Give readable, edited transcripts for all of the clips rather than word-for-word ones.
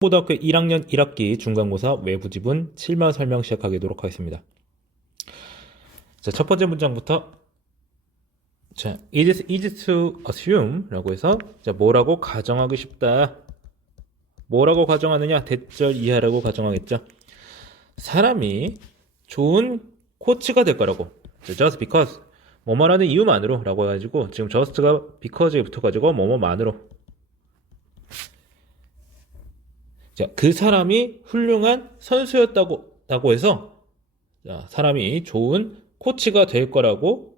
고등학교 1학년 1학기 중간고사 외부 지문 7만 설명 시작하도록 하겠습니다. 자, 첫 번째 문장부터 자, it is easy to assume 라고 해서 자, 뭐라고 가정하기 쉽다. 뭐라고 가정하느냐? 대절 이하라고 가정하겠죠. 사람이 좋은 코치가 될 거라고. 자, just because 뭐뭐라는 이유만으로 라고 해가지고 지금 just가 because에 붙어가지고 뭐뭐만으로. 자, 그 사람이 훌륭한 선수였다고 해서 자, 사람이 좋은 코치가 될 거라고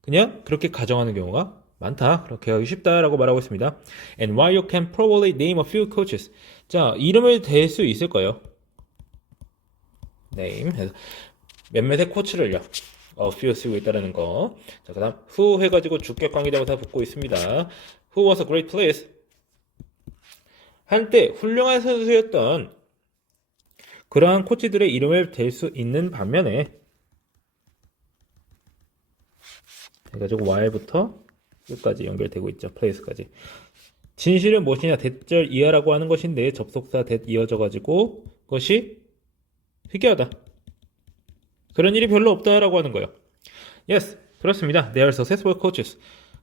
그냥 그렇게 가정하는 경우가 많다. 그렇게 하기 쉽다라고 말하고 있습니다. And while you can probably name a few coaches. 자, 이름을 댈 수 있을 거예요. name. 몇몇의 코치를요. a few 쓰고 있다라는 거. 자, 그 다음 who 해가지고 주격 관계대명사 붙고 있습니다. Who was a great player. 한때 훌륭한 선수였던 그러한 코치들의 이름을 댈 수 있는 반면에 해가지고 while부터 끝까지 연결되고 있죠. place까지. 진실은 무엇이냐? 대절 이하라고 하는 것인데 접속사 that 이어져가지고 그것이 희귀하다. 그런 일이 별로 없다라고 하는 거예요. Yes, 그렇습니다. They are successful coaches.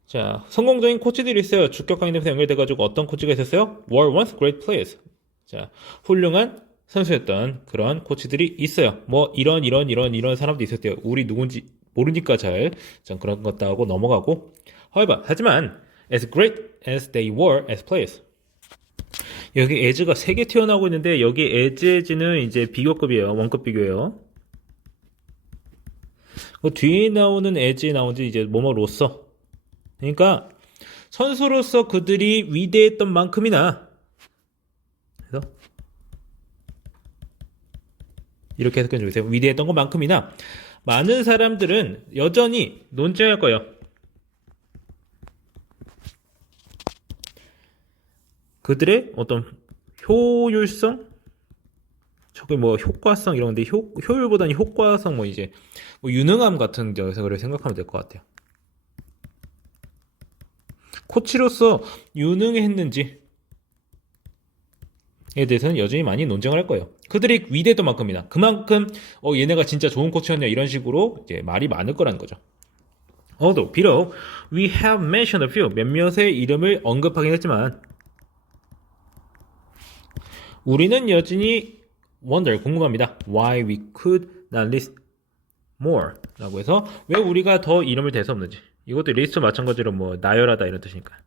자, 성공적인 코치들이 있어요. 주격 관계대명사 연결돼가지고 어떤 코치가 있었어요? Were once great players. 자, 훌륭한 선수였던 그런 코치들이 있어요. 뭐 이런 사람도 있었대요. 우리 누군지 모르니까 잘 그런 것도 하고 넘어가고. However, 하지만 as great as they were as players. 여기 as가 3개 튀어나오고 있는데 여기 as는 이제 비교급이에요. 원급 비교예요. 그 뒤에 나오는 as 나온지 이제 뭐뭐로써. 그러니까 선수로서 그들이 위대했던 만큼이나 그래서 이렇게 해석해 주세요. 위대했던 것만큼이나 많은 사람들은 여전히 논쟁할 거예요. 그들의 어떤 효율성, 저게 뭐 효과성 이런 건데 효율보다는 효과성 뭐 이제 뭐 유능함 같은 저를 생각하면 될 것 같아요. 코치로서 유능했는지에 대해서는 여전히 많이 논쟁을 할 거예요. 그들이 위대했던 만큼이나 그만큼 얘네가 진짜 좋은 코치였냐 이런 식으로 이제 말이 많을 거라는 거죠. 비록 we have mentioned a few 몇몇의 이름을 언급하긴 했지만 우리는 여전히 wonder 궁금합니다. Why we could not list more 라고 해서 왜 우리가 더 이름을 댈 수 없는지. 이것도 리스트 마찬가지로 뭐 나열하다 이런 뜻이니까.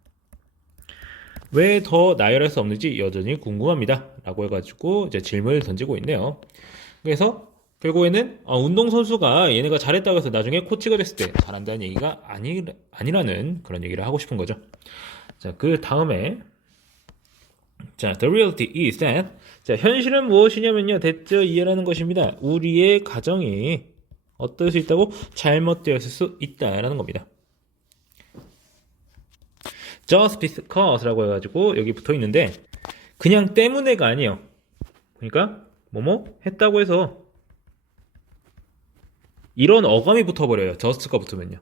왜 더 나열할 수 없는지 여전히 궁금합니다. 라고 해가지고 이제 질문을 던지고 있네요. 그래서 결국에는 운동선수가 얘네가 잘했다고 해서 나중에 코치가 됐을 때 잘한다는 얘기가 아니라는 그런 얘기를 하고 싶은 거죠. 자, 그 다음에 자, the reality is that 자, 현실은 무엇이냐면요. 대절 이해라는 것입니다. 우리의 가정이 어떨 수 있다고? 잘못되었을 수 있다라는 겁니다. just because라고 해가지고 여기 붙어 있는데 그냥 때문에가 아니에요. 그러니까 뭐뭐 했다고 해서 이런 어감이 붙어버려요. just가 붙으면요.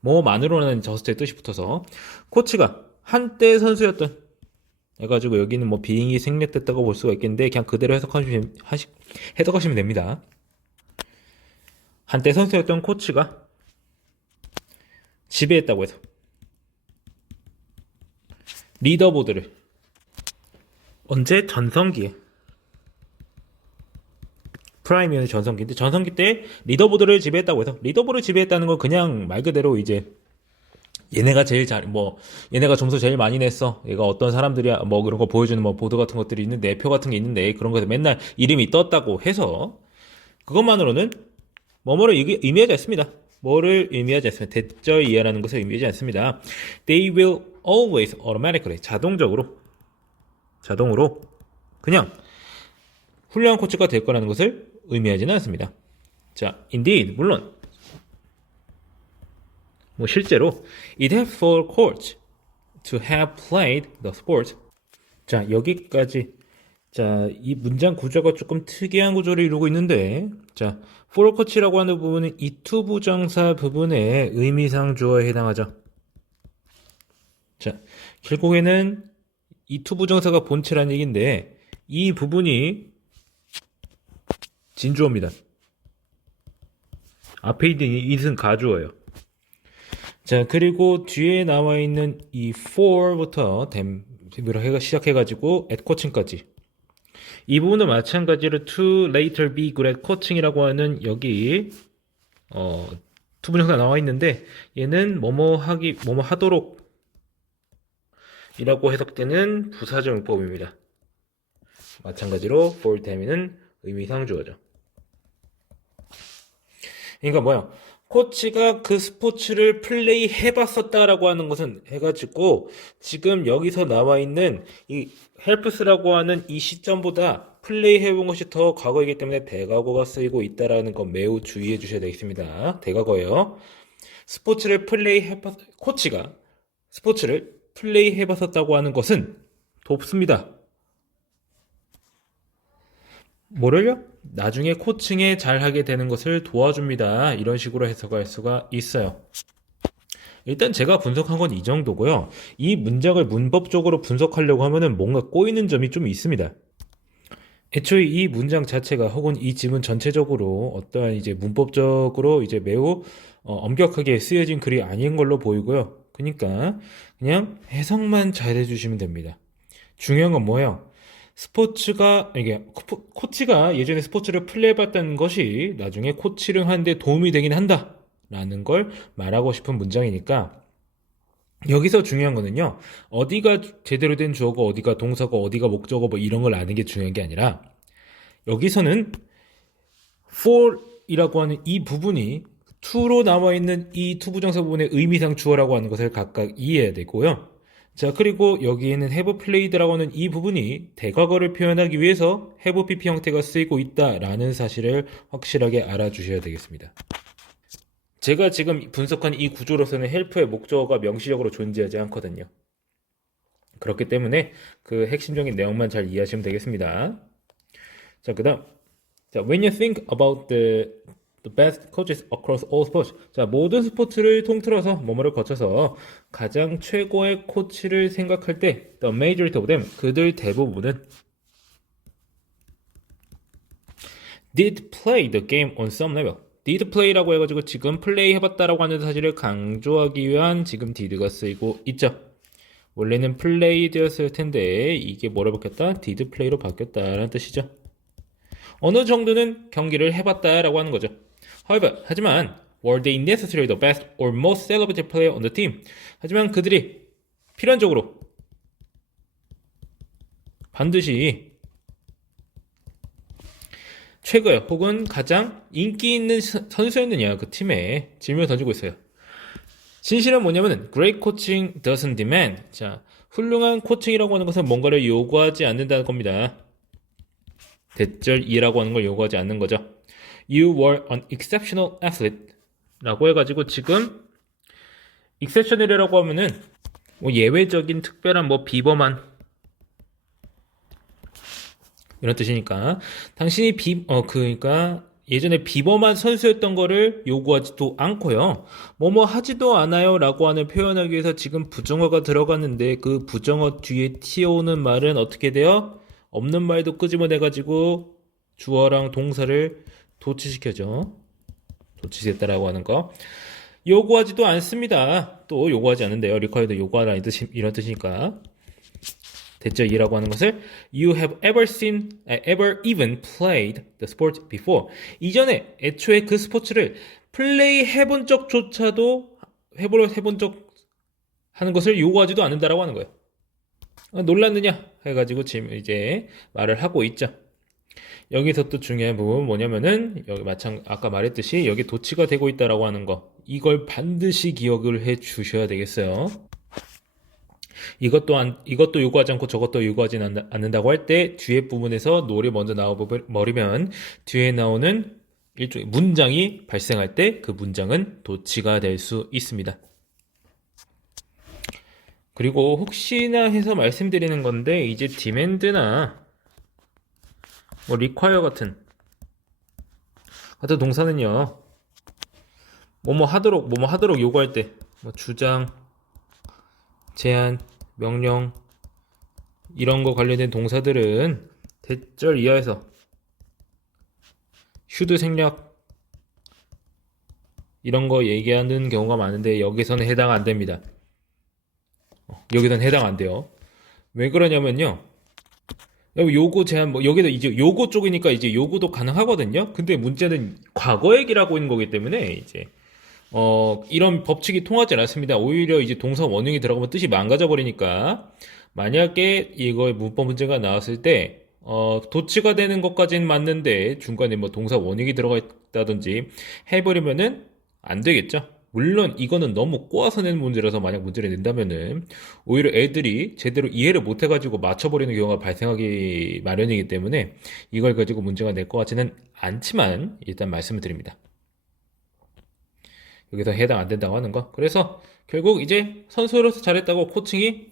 뭐만으로는 just의 뜻이 붙어서 코치가 한때 선수였던 해가지고 여기는 뭐 being이 생략됐다고 볼 수가 있겠는데 그냥 그대로 해석하시면 됩니다. 한때 선수였던 코치가 지배했다고 해서 리더보드를 언제? 전성기에 프라이머는 전성기인데 전성기 때 리더보드를 지배했다고 해서 리더보드를 지배했다는 건 그냥 말 그대로 이제 얘네가 제일 얘네가 점수 제일 많이 냈어. 얘가 어떤 사람들이야. 뭐 그런 거 보여주는 뭐 보드 같은 것들이 있는데 표 같은 게 있는데 그런 거에서 맨날 이름이 떴다고 해서 그것만으로는 뭐뭐를 의미하지 않습니다. 뭐를 의미하지 않습니다. 대절 이하라는 것을 의미하지 않습니다. They will always automatically 자동으로 그냥 훌륭한 코치가 될 거라는 것을 의미하지는 않습니다. 자, indeed 물론 뭐 실제로 it has for coach to have played the sport. 자, 여기까지. 자, 이 문장 구조가 조금 특이한 구조를 이루고 있는데 자, for coach라고 하는 부분은 이 to 부정사 부분의 의미상 주어에 해당하죠. 자, 결국에는 이 to 부정사가 본체라는 얘기인데 이 부분이 진주어입니다. 앞에 있는 it은 가주어예요. 자, 그리고 뒤에 나와 있는 이 for부터 댐으로 시작해가지고 at coaching까지. 이 부분은 마찬가지로 to later be good at coaching이라고 하는 여기 투부정사 나와 있는데 얘는 뭐뭐 하도록 이라고 해석되는 부사적 용법입니다. 마찬가지로 for them은 의미상주어죠. 그러니까 뭐야? 코치가 그 스포츠를 플레이 해봤었다라고 하는 것은 해가지고 지금 여기서 나와 있는 이 헬프스라고 하는 이 시점보다 플레이 해본 것이 더 과거이기 때문에 대과거가 쓰이고 있다라는 거 매우 주의해 주셔야 되겠습니다. 대과거예요. 코치가 스포츠를 플레이 해봤었다고 하는 것은 돕습니다. 뭐를요? 나중에 코칭에 잘하게 되는 것을 도와줍니다. 이런 식으로 해석할 수가 있어요. 일단 제가 분석한 건 이 정도고요. 이 문장을 문법적으로 분석하려고 하면은 뭔가 꼬이는 점이 좀 있습니다. 애초에 이 문장 자체가 혹은 이 지문 전체적으로 어떠한 이제 문법적으로 이제 매우 엄격하게 쓰여진 글이 아닌 걸로 보이고요. 그러니까 그냥 해석만 잘 해주시면 됩니다. 중요한 건 뭐예요? 코치가 예전에 스포츠를 플레이해봤다는 것이 나중에 코치를 하는데 도움이 되긴 한다 라는 걸 말하고 싶은 문장이니까 여기서 중요한 거는요, 어디가 제대로 된 주어고 어디가 동사고 어디가 목적어 뭐 이런 걸 아는 게 중요한 게 아니라 여기서는 for 이라고 하는 이 부분이 to로 나와 있는 이 투부정사 부분의 의미상 주어라고 하는 것을 각각 이해해야 되고요. 자, 그리고 여기에는 have played라고 하는 이 부분이 대과거를 표현하기 위해서 have pp 형태가 쓰이고 있다라는 사실을 확실하게 알아주셔야 되겠습니다. 제가 지금 분석한 이 구조로서는 help의 목적어가 명시적으로 존재하지 않거든요. 그렇기 때문에 그 핵심적인 내용만 잘 이해하시면 되겠습니다. 자, 그다음, when you think about the best coaches across all sports. 자, 모든 스포츠를 통틀어서 뭐뭐를 거쳐서 가장 최고의 코치를 생각할 때 the majority of them, 그들 대부분은 did play the game on some level. did play라고 해가지고 지금 플레이 해봤다라고 하는 사실을 강조하기 위한 지금 did가 쓰이고 있죠. 원래는 played였을 텐데 이게 뭐로 바뀌었다? did play로 바뀌었다라는 뜻이죠. 어느 정도는 경기를 해봤다라고 하는 거죠. However, 하지만 were they necessarily the best or most celebrated player on the team? 하지만 그들이 필연적으로 반드시 최고의 혹은 가장 인기 있는 선수였느냐 그 팀에 질문을 던지고 있어요. 진실은 뭐냐면은 great coaching doesn't demand. 자, 훌륭한 코칭이라고 하는 것은 뭔가를 요구하지 않는다는 겁니다. 대절 2라고 하는 걸 요구하지 않는 거죠. You were an exceptional athlete 라고 해가지고 지금 exceptional이라고 하면은 뭐 예외적인 특별한 뭐 비범한 이런 뜻이니까 당신이 그러니까 예전에 비범한 선수였던 거를 요구하지도 않고요. 뭐뭐 하지도 않아요 라고 하는 표현하기 위해서 지금 부정어가 들어갔는데 그 부정어 뒤에 튀어오는 말은 어떻게 돼요? 없는 말도 끄집어내가지고 주어랑 동사를 도치시켜줘. 도치됐다라고 하는 거. 요구하지도 않습니다. 또 요구하지 않는데요. require도 요구하라는 뜻, 이런 뜻이니까. 대절 2라고 하는 것을 You have ever even played the sport before. 이전에 애초에 그 스포츠를 플레이 해본 적조차도 해본 적 하는 것을 요구하지도 않는다라고 하는 거예요. 놀랐느냐? 해가지고 지금 이제 말을 하고 있죠. 여기서 또 중요한 부분은 뭐냐면은 여기 아까 말했듯이 여기 도치가 되고 있다라고 하는 거. 이걸 반드시 기억을 해 주셔야 되겠어요. 이것도 요구하지 않고 저것도 요구하지 않는다고 할 때 뒤에 부분에서 놀이 먼저 나와버리면 뒤에 나오는 일종의 문장이 발생할 때 그 문장은 도치가 될 수 있습니다. 그리고 혹시나 해서 말씀드리는 건데 이제 demand나 뭐 require 같은 동사는요. 뭐뭐 하도록 요구할 때 뭐 주장, 제안, 명령 이런 거 관련된 동사들은 대절 이하에서 should 생략 이런 거 얘기하는 경우가 많은데 여기서는 해당 안 됩니다. 여기서는 해당 안 돼요. 왜 그러냐면요. 요거 제한 여기도 이제 요거 쪽이니까 이제 요거도 가능하거든요. 근데 문제는 과거 얘기를 하고 있는 거기 때문에 이제 이런 법칙이 통하지 않았습니다. 오히려 이제 동사 원형이 들어가면 뜻이 망가져 버리니까 만약에 이거 문법 문제가 나왔을 때 도치가 되는 것까지는 맞는데 중간에 뭐 동사 원형이 들어가 있다든지 해버리면은 안 되겠죠. 물론 이거는 너무 꼬아서 낸 문제라서 만약 문제를 낸다면은 오히려 애들이 제대로 이해를 못 해가지고 맞춰버리는 경우가 발생하기 마련이기 때문에 이걸 가지고 문제가 낼 것 같지는 않지만 일단 말씀을 드립니다. 여기서 해당 안 된다고 하는 거. 그래서 결국 이제 선수로서 잘했다고 코칭이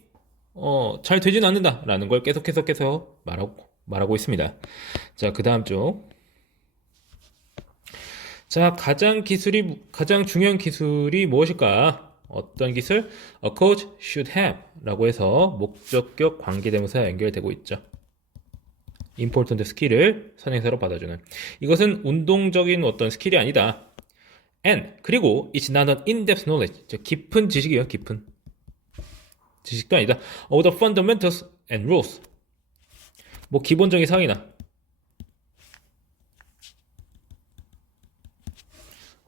잘 되진 않는다라는 걸 계속해서 말하고 있습니다. 자, 그 다음 쪽. 자, 가장 중요한 기술이 무엇일까? 어떤 기술? A coach should have 라고 해서 목적격 관계대명사 연결되고 있죠. important 스킬을 선행사로 받아주는. 이것은 운동적인 어떤 스킬이 아니다. And 그리고 it's not an in-depth knowledge. 깊은 지식이에요. 깊은 지식도 아니다. Of the fundamentals and rules. 뭐 기본적인 사항이나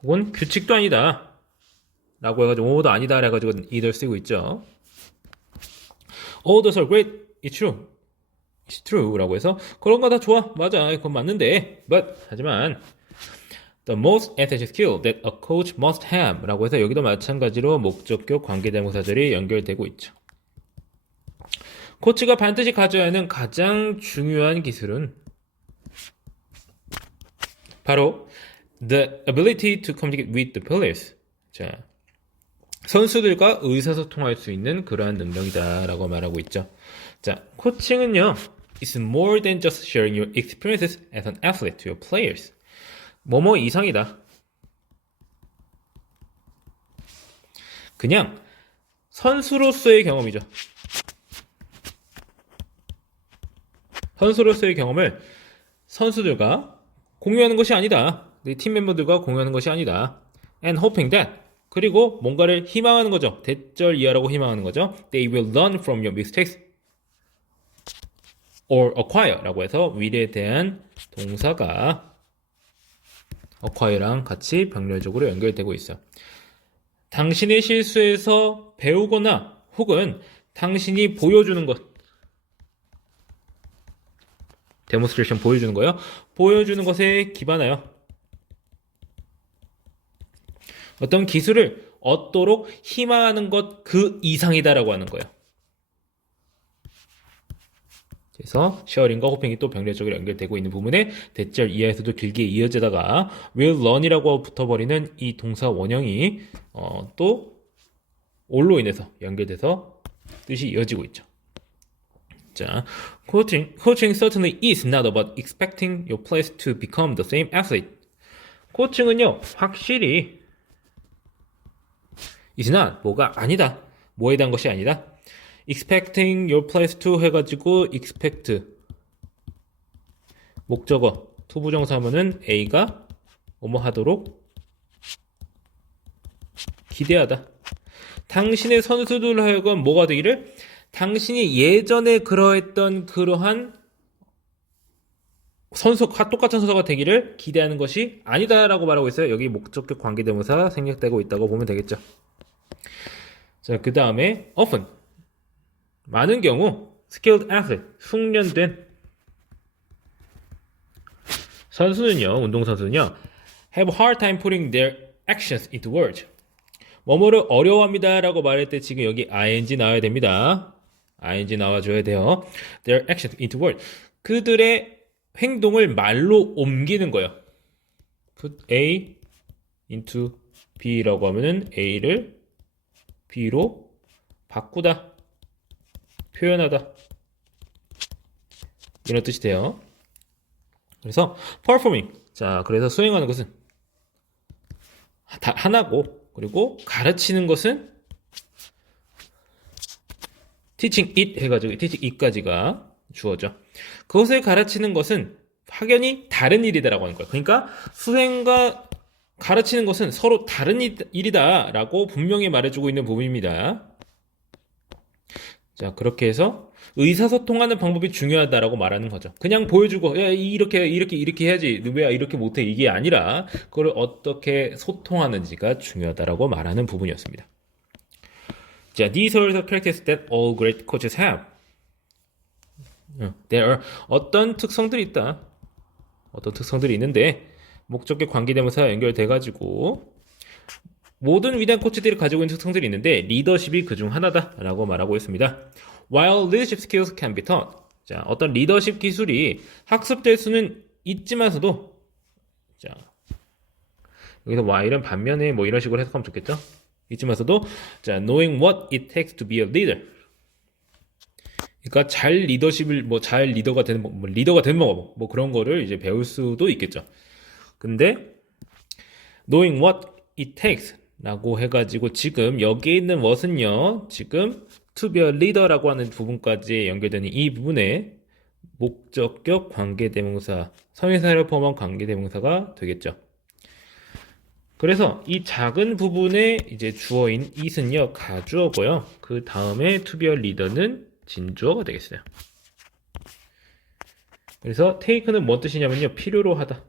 혹은 규칙도 아니다 라고 해가지고 오도 아니다 해가지고 either 쓰고 있죠. All those are great. It's true. It's true 라고 해서 그런 거 다 좋아. 맞아. 그건 맞는데 but 하지만 the most essential skill that a coach must have 라고 해서 여기도 마찬가지로 목적격 관계대명사절이 연결되고 있죠. 코치가 반드시 가져야 하는 가장 중요한 기술은 바로 the ability to communicate with the players. 자, 선수들과 의사소통할 수 있는 그러한 능력이다 라고 말하고 있죠. 자, 코칭은요 It's more than just sharing your experiences as an athlete to your players. 뭐뭐 이상이다. 그냥 선수로서의 경험이죠. 선수로서의 경험을 선수들과 공유하는 것이 아니다. 팀 멤버들과 공유하는 것이 아니다. And hoping that 그리고 뭔가를 희망하는 거죠. 대절 이하라고 희망하는 거죠. They will learn from your mistakes or acquire 라고 해서 will에 대한 동사가 acquire랑 같이 병렬적으로 연결되고 있어요. 당신의 실수에서 배우거나 혹은 당신이 보여주는 것 데모스트레이션 보여주는 거요. 보여주는 것에 기반하여 어떤 기술을 얻도록 희망하는 것 그 이상이다라고 하는 거예요. 그래서 쉐어링과 호핑이 또 병렬적으로 연결되고 있는 부분에 대절 이하에서도 길게 이어지다가 will learn이라고 붙어버리는 이 동사 원형이 또 all로 인해서 연결돼서 뜻이 이어지고 있죠. 자, coaching certainly is not about expecting your players to become the same athlete. 코칭은요, 확실히 is not, 뭐가 아니다. 뭐에 대한 것이 아니다. expecting your players to 해가지고 expect 목적어 투부정사 하면은 A가 뭐뭐 하도록 기대하다. 당신의 선수들 하여금 뭐가 되기를 당신이 예전에 그러했던 그러한 똑같은 선수가 되기를 기대하는 것이 아니다라고 말하고 있어요. 여기 목적격 관계대명사 생략되고 있다고 보면 되겠죠. 자, 그 다음에 often 많은 경우 skilled athlete 숙련된 선수는요, 운동선수는요 have a hard time putting their actions into words. 뭐뭐를 어려워합니다 라고 말할 때 지금 여기 ing 나와야 됩니다. ing 나와줘야 돼요. Their actions into words. 그들의 행동을 말로 옮기는 거예요. Put A into B라고 하면은 A를 B로 바꾸다, 표현하다 이런 뜻이 돼요. 그래서 performing. 자, 그래서 수행하는 것은 하나고 그리고 가르치는 것은 teaching it 해가지고 teaching it까지가 주어져. 그것을 가르치는 것은 확연히 다른 일이다라고 하는 거예요. 그러니까 수행과 가르치는 것은 서로 다른 일이다라고 분명히 말해주고 있는 부분입니다. 자, 그렇게 해서 의사소통하는 방법이 중요하다라고 말하는 거죠. 그냥 보여주고 야, 이렇게 해야지. 왜 이렇게 못해? 이게 아니라 그걸 어떻게 소통하는지가 중요하다라고 말하는 부분이었습니다. 자, these are the characteristics that all great coaches have. There are 어떤 특성들이 있다. 어떤 특성들이 있는데 목적격 관계대명사가 연결돼가지고 모든 위대한 코치들이 가지고 있는 특성들이 있는데 리더십이 그중 하나다라고 말하고 있습니다. While leadership skills can be taught. 자, 어떤 리더십 기술이 학습될 수는 있지만서도 자, 여기서 while은 반면에 뭐 이런 식으로 해석하면 좋겠죠? 있지만서도 자, knowing what it takes to be a leader. 그러니까 잘 리더십을 잘 리더가 되는 리더가 되는 방법 뭐 그런 거를 이제 배울 수도 있겠죠. 근데 knowing what it takes 라고 해가지고 지금 여기에 있는 what은요 지금 to be a leader라고 하는 부분까지 연결되는 이 부분에 목적격 관계대명사 선행사를 포함한 관계대명사가 되겠죠. 그래서 이 작은 부분에 이제 주어인 it은요 가주어고요. 그 다음에 to be a leader는 진주어가 되겠어요. 그래서 take는 뭔 뜻이냐면요 필요로 하다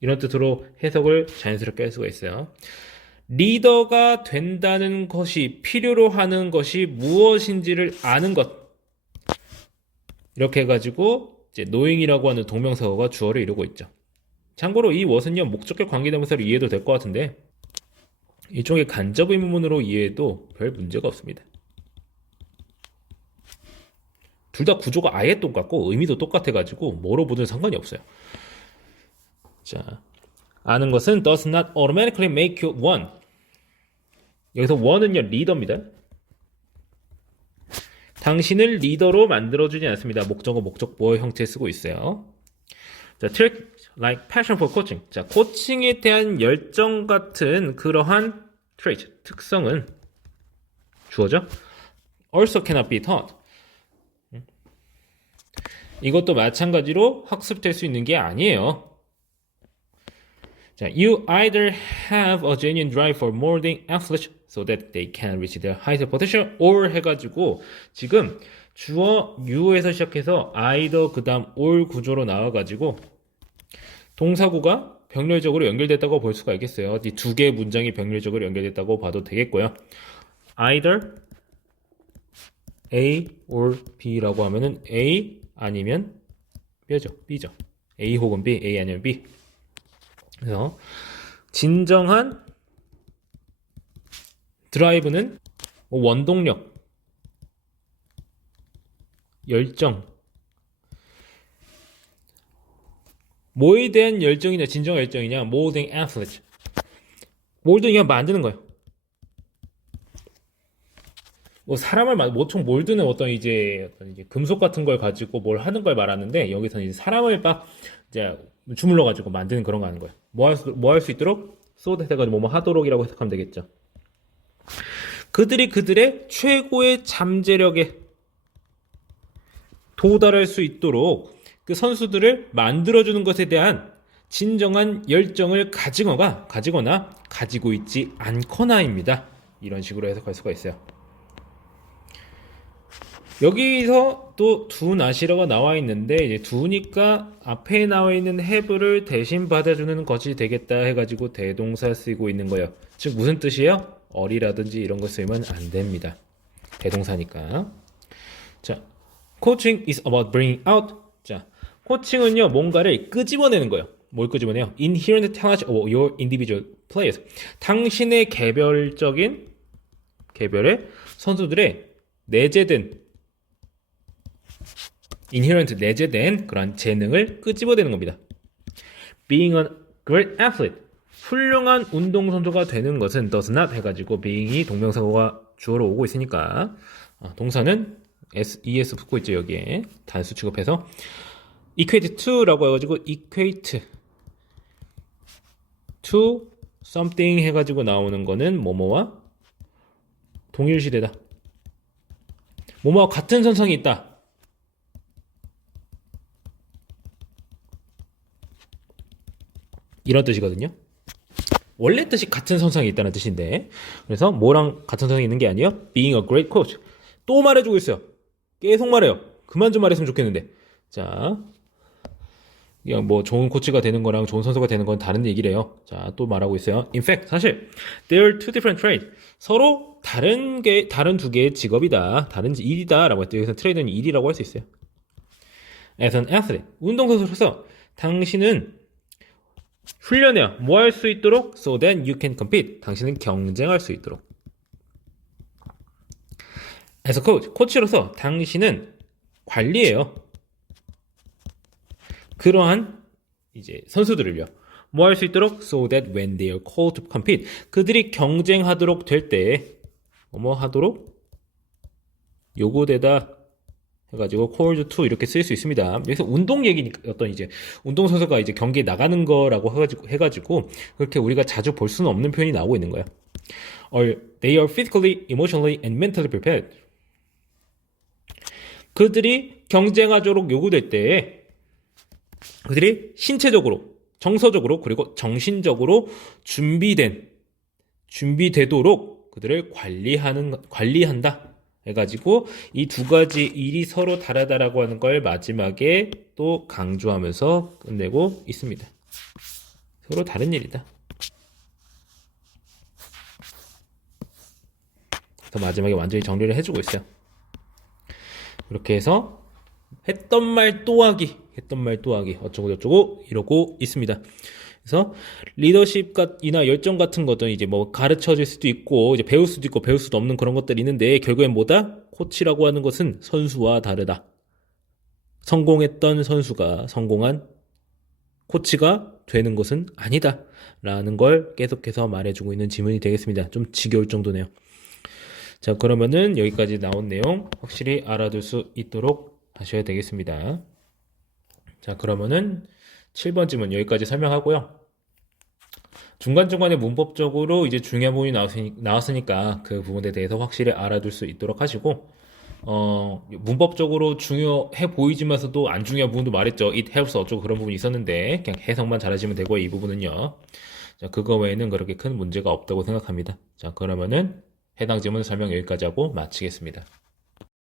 이런 뜻으로 해석을 자연스럽게 할 수가 있어요. 리더가 된다는 것이 필요로 하는 것이 무엇인지를 아는 것 이렇게 해가지고 이제 knowing이라고 하는 동명사어가 주어를 이루고 있죠. 참고로 이 what은요 목적격 관계대명사로 이해도 될 것 같은데 일종의 간접 의문문으로 이해해도 별 문제가 없습니다. 둘 다 구조가 아예 똑같고 의미도 똑같아가지고 뭐로 보든 상관이 없어요. 자, 아는 것은 does not automatically make you one. 여기서 one은요 리더입니다. 당신을 리더로 만들어주지 않습니다. 목적어 목적보어 형태에 쓰고 있어요. 자, trick like passion for coaching. 자, 코칭에 대한 열정 같은 그러한 trait, 특성은 주어죠. also cannot be taught. 이것도 마찬가지로 학습될 수 있는 게 아니에요. 자, you either have a genuine drive for molding athletes so that they can reach their highest potential or 해가지고 지금 주어 you에서 시작해서 either 그 다음 or 구조로 나와가지고 동사구가 병렬적으로 연결됐다고 볼 수가 있겠어요. 이 두 개의 문장이 병렬적으로 연결됐다고 봐도 되겠고요. either A or B라고 하면은 A 아니면 B죠. A 혹은 B, A 아니면 B. 그래서 진정한 드라이브는 원동력, 열정, 뭐에 대한 열정이냐, 진정한 열정이냐, molding athlete. 몰드는 만드는 거예요. 사람을 보통 몰드는 어떤 이제 금속 같은 걸 가지고 뭘 하는 걸 말하는데 여기서는 이제 사람을 막 이제 주물러 가지고 만드는 그런 거 하는 거예요. 뭐 할 수 있도록 소드 해가지고 뭐 하도록이라고 해석하면 되겠죠. 그들이 그들의 최고의 잠재력에 도달할 수 있도록 그 선수들을 만들어주는 것에 대한 진정한 열정을 가지거나 가지고 있지 않거나입니다. 이런 식으로 해석할 수가 있어요. 여기서 또 do not이라고 나와 있는데 이제 do니까 앞에 나와 있는 have를 대신 받아주는 것이 되겠다 해가지고 대동사 쓰이고 있는 거예요. 즉 무슨 뜻이에요? 어리라든지 이런 거 쓰면 안 됩니다. 대동사니까. 자, coaching is about bringing out. 자, 코칭은요 뭔가를 끄집어내는 거예요. 뭘 끄집어내요? Inherent talent of your individual players. 당신의 개별의 선수들의 내재된 inherent 내재된 그런 재능을 끄집어내는 겁니다. Being a great athlete. 훌륭한 운동선수가 되는 것은 does not 해가지고 being이 동명사가 주어로 오고 있으니까 동사는 es 붙고 있죠. 여기에 단수 취급해서 equate to라고 해가지고 equate to something 해가지고 나오는 거는 뭐뭐와 동일시되다. 뭐뭐와 같은 선성이 있다. 이런 뜻이거든요. 원래 뜻이 같은 선상에 있다는 뜻인데, 그래서 뭐랑 같은 선상에 있는 게 아니에요. Being a great coach. 또 말해주고 있어요. 계속 말해요. 그만 좀 말했으면 좋겠는데. 자, 그냥 뭐 좋은 코치가 되는 거랑 좋은 선수가 되는 건 다른 얘기래요. 자, 또 말하고 있어요. In fact, 사실 they are two different trades. 서로 다른 두 개의 직업이다. 다른 일이다라고 했죠. 여기서 트레이드는 일이라고 할 수 있어요. As an athlete, 운동선수로서 당신은 훈련해야 뭐 할 수 있도록 so that you can compete. 당신은 경쟁할 수 있도록. As a coach, 코치로서 당신은 관리해요. 그러한 이제 선수들을요. 뭐 할 수 있도록 so that when they are called to compete. 그들이 경쟁하도록 될 때 뭐 하도록 요구되다 해가지고 called to 이렇게 쓸 수 있습니다. 여기서 운동 얘기니까 어떤 이제 운동 선수가 이제 경기에 나가는 거라고 해가지고 그렇게 우리가 자주 볼 수는 없는 표현이 나오고 있는 거예요. Or they are physically, emotionally, and mentally prepared. 그들이 경쟁하도록 요구될 때 그들이 신체적으로, 정서적으로, 그리고 정신적으로 준비되도록 그들을 관리한다. 해가지고 이 두 가지 일이 서로 다르다라고 하는 걸 마지막에 또 강조하면서 끝내고 있습니다. 서로 다른 일이다. 그래서 마지막에 완전히 정리를 해주고 있어요. 그렇게 해서 했던 말 또 하기 어쩌고 저쩌고 이러고 있습니다. 그래서 리더십이나 열정 같은 것들은 이제 뭐 가르쳐질 수도 있고 이제 배울 수도 있고 배울 수도 없는 그런 것들이 있는데 결국엔 뭐다? 코치라고 하는 것은 선수와 다르다. 성공했던 선수가 성공한 코치가 되는 것은 아니다. 라는 걸 계속해서 말해주고 있는 지문이 되겠습니다. 좀 지겨울 정도네요. 자, 그러면은 여기까지 나온 내용 확실히 알아둘 수 있도록 하셔야 되겠습니다. 자, 그러면은 7번 지문 여기까지 설명하고요. 중간중간에 문법적으로 이제 중요한 부분이 나왔으니까 그 부분에 대해서 확실히 알아둘 수 있도록 하시고, 문법적으로 중요해 보이지만서도 안 중요한 부분도 말했죠. It helps 어쩌고 그런 부분이 있었는데, 그냥 해석만 잘하시면 되고, 이 부분은요. 자, 그거 외에는 그렇게 큰 문제가 없다고 생각합니다. 자, 그러면은 해당 지문 설명 여기까지 하고 마치겠습니다.